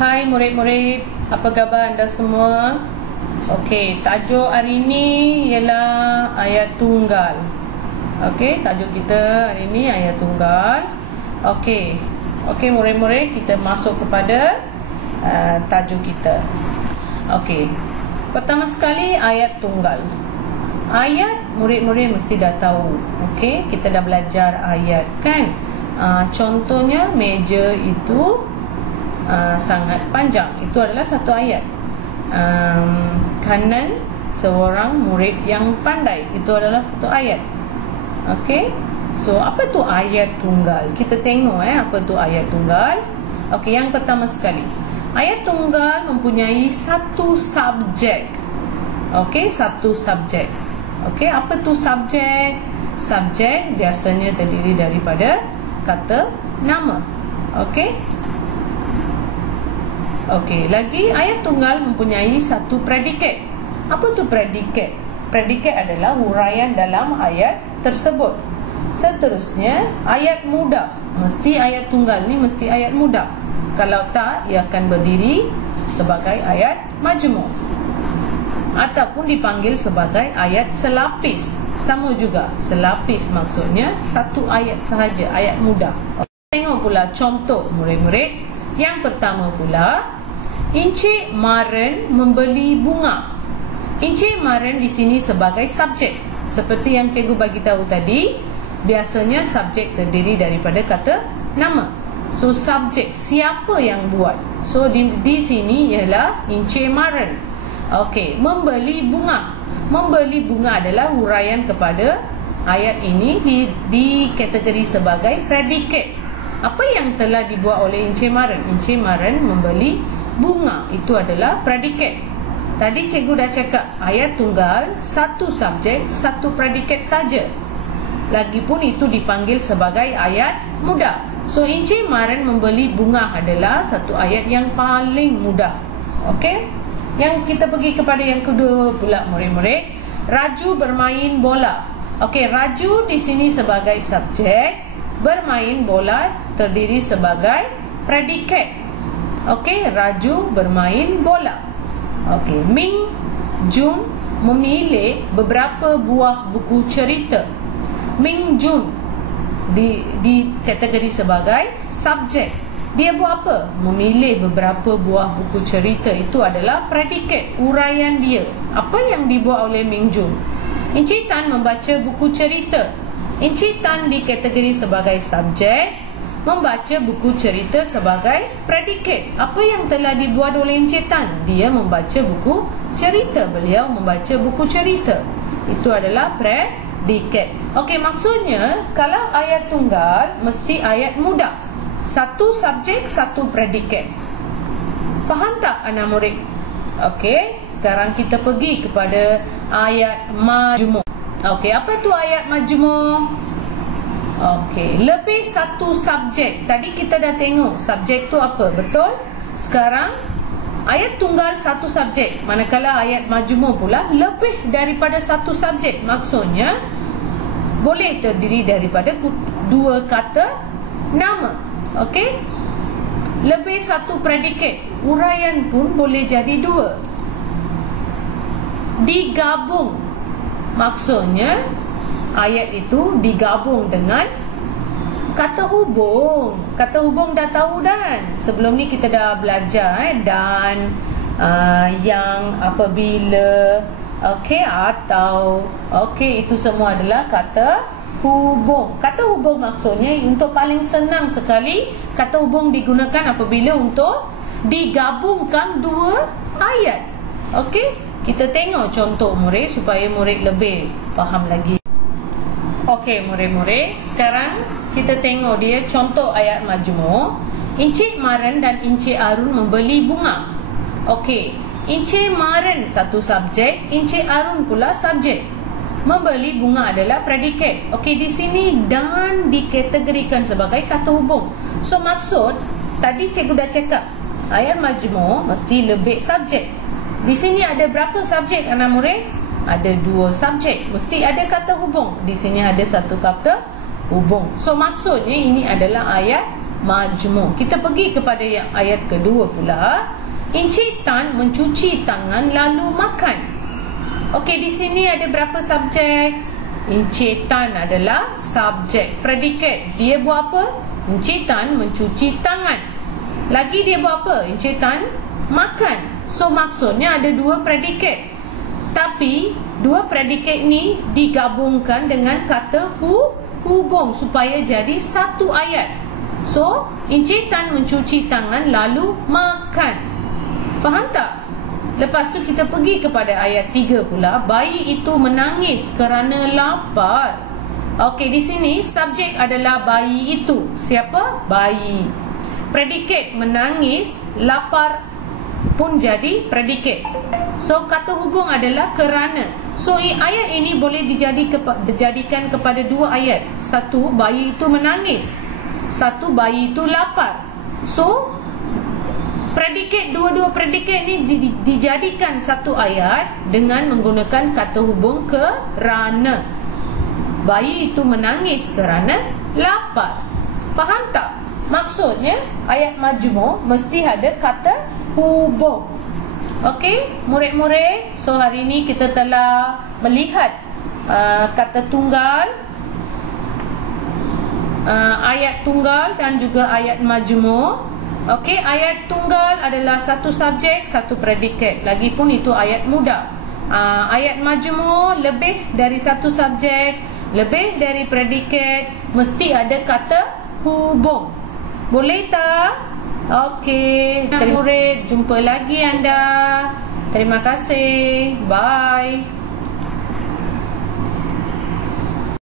Hai murid-murid, apa khabar anda semua? Okey, tajuk hari ini ialah ayat tunggal. Okey, tajuk kita hari ini ayat tunggal. Okey murid-murid, kita masuk kepada tajuk kita. Okey, pertama sekali ayat tunggal. Ayat murid-murid mesti dah tahu. Okey, kita dah belajar ayat kan? Contohnya meja itu sangat panjang. Itu adalah satu ayat. Kanan seorang murid yang pandai. Itu adalah satu ayat. Okey. So apa tu ayat tunggal? Kita tengok apa tu ayat tunggal. Okey, yang pertama sekali, ayat tunggal mempunyai satu subjek. Okey, satu subjek. Okey, apa tu subjek? Subjek biasanya terdiri daripada kata nama. Okey. Okey, lagi ayat tunggal mempunyai satu predikat. Apa tu predikat? Predikat adalah huraian dalam ayat tersebut. Seterusnya, ayat mudah. Mesti ayat tunggal ni mesti ayat mudah. Kalau tak, ia akan berdiri sebagai ayat majmuk ataupun dipanggil sebagai ayat selapis. Sama juga, selapis maksudnya satu ayat sahaja, ayat mudah. Tengok pula contoh murid-murid. Yang pertama pula, Encik Maren membeli bunga. Encik Maren di sini sebagai subjek. Seperti yang cikgu bagi tahu tadi, biasanya subjek terdiri daripada kata nama. So subjek, siapa yang buat? So di sini ialah Encik Maren. Okey, membeli bunga. Membeli bunga adalah huraian kepada ayat ini dikategori sebagai predikat. Apa yang telah dibuat oleh Encik Maren? Encik Maren membeli bunga. Itu adalah predikat. Tadi cikgu dah cakap ayat tunggal, satu subjek, satu predikat saja. Lagipun itu dipanggil sebagai ayat mudah. So Encik Maren membeli bunga adalah satu ayat yang paling mudah. Okey? Yang kita pergi kepada yang kedua pula murid-murid, Raju bermain bola. Okey, Raju di sini sebagai subjek, bermain bola terdiri sebagai predikat. Okey, Raju bermain bola. Okey, Ming Jun memilih beberapa buah buku cerita. Ming Jun dikategori sebagai subjek. Dia buat apa? Memilih beberapa buah buku cerita. Itu adalah predikat, huraian dia. Apa yang dibuat oleh Ming Jun? Encik Tan membaca buku cerita. Encik Tan dikategori sebagai subjek, membaca buku cerita sebagai predikat. Apa yang telah dibuat oleh Encik Tan? Dia membaca buku cerita. Beliau membaca buku cerita. Itu adalah predikat. Okey, maksudnya kalau ayat tunggal mesti ayat mudah. Satu subjek, satu predikat. Faham tak anak murid? Okey, sekarang kita pergi kepada ayat majmuk. Okey, apa tu ayat majmuk? Okey, lebih satu subjek. Tadi kita dah tengok subjek tu apa, betul? Sekarang ayat tunggal satu subjek. Manakala ayat majmuk pula lebih daripada satu subjek. Maksudnya boleh terdiri daripada dua kata nama. Okey? Lebih satu predikat. Huraian pun boleh jadi dua. Digabung. Maksudnya ayat itu digabung dengan kata hubung. Kata hubung dah tahu dan sebelum ni kita dah belajar dan, yang, apabila, okey, atau. Okey, itu semua adalah kata hubung. Kata hubung maksudnya untuk paling senang sekali, kata hubung digunakan apabila untuk digabungkan dua ayat. Okey, kita tengok contoh murid supaya murid lebih faham lagi. Okey murid-murid, sekarang kita tengok dia contoh ayat majmuk. Encik Maren dan Encik Arun membeli bunga. Okey, Encik Maren satu subjek, Encik Arun pula subjek. Membeli bunga adalah predikat. Okey, di sini dan dikategorikan sebagai kata hubung. So maksud tadi cikgu dah cakap ayat majmuk mesti lebih subjek. Di sini ada berapa subjek anak murid? Ada dua subjek. Mesti ada kata hubung. Di sini ada satu kata hubung. So maksudnya ini adalah ayat majmuk. Kita pergi kepada yang ayat kedua pula. Encik Tan mencuci tangan lalu makan. Okey, di sini ada berapa subjek? Encik Tan adalah subjek, predikat. Dia buat apa? Encik Tan mencuci tangan. Lagi dia buat apa? Encik Tan makan. So maksudnya ada dua predikat. Tapi dua predikat ni digabungkan dengan kata hubung supaya jadi satu ayat. So Encik Tan mencuci tangan lalu makan. Faham tak? Lepas tu kita pergi kepada ayat 3 pula. Bayi itu menangis kerana lapar. Okey, di sini subjek adalah bayi itu. Siapa? Bayi. Predikat menangis, lapar pun jadi predikat. So kata hubung adalah kerana. So ayat ini boleh dijadikan kepada dua ayat. Satu, bayi itu menangis. Satu, bayi itu lapar. So predikat, dua-dua predikat ni dijadikan satu ayat dengan menggunakan kata hubung kerana. Bayi itu menangis kerana lapar. Faham tak? Maksudnya ayat majmuk mesti ada kata hubung. Okey, murid-murid, so hari ini kita telah melihat kata tunggal, ayat tunggal dan juga ayat majmuk. Okey, ayat tunggal adalah satu subjek, satu predikat. Lagipun itu ayat mudah. Ayat majmuk lebih dari satu subjek, lebih dari predikat, mesti ada kata hubung. Boleh tak? Okey, murid, jumpa lagi anda. Terima kasih. Bye.